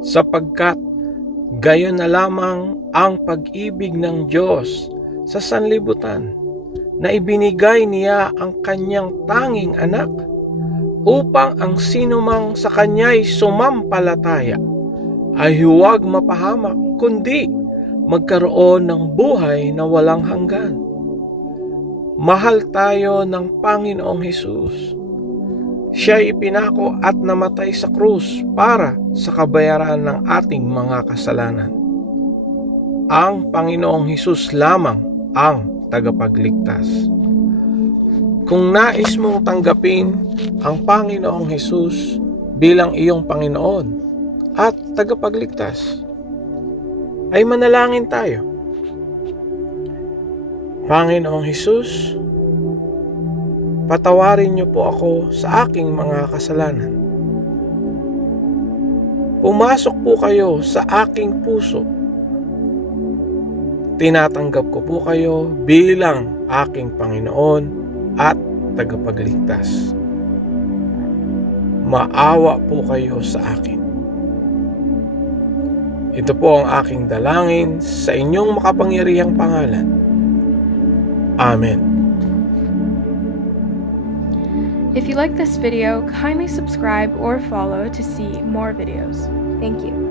sapagkat gayon na lamang ang pag-ibig ng Diyos sa sanlibutan na ibinigay niya ang kanyang tanging anak upang ang sinumang sa kanya'y sumampalataya ay huwag mapahamak kundi magkaroon ng buhay na walang hanggan. Mahal tayo ng Panginoong Hesus. Siya'y ipinako at namatay sa krus para sa kabayaran ng ating mga kasalanan. Ang Panginoong Hesus lamang ang tagapagligtas. Kung nais mong tanggapin ang Panginoong Hesus bilang iyong Panginoon at tagapagligtas, ay manalangin tayo. Panginoong Hesus, patawarin niyo po ako sa aking mga kasalanan. Pumasok po kayo sa aking puso. Tinatanggap ko po kayo bilang aking Panginoon at tagapagligtas. Maawa po kayo sa akin. Ito po ang aking dalangin sa inyong makapangyarihang pangalan. Amen. If you like this video, kindly subscribe or follow to see more videos. Thank you.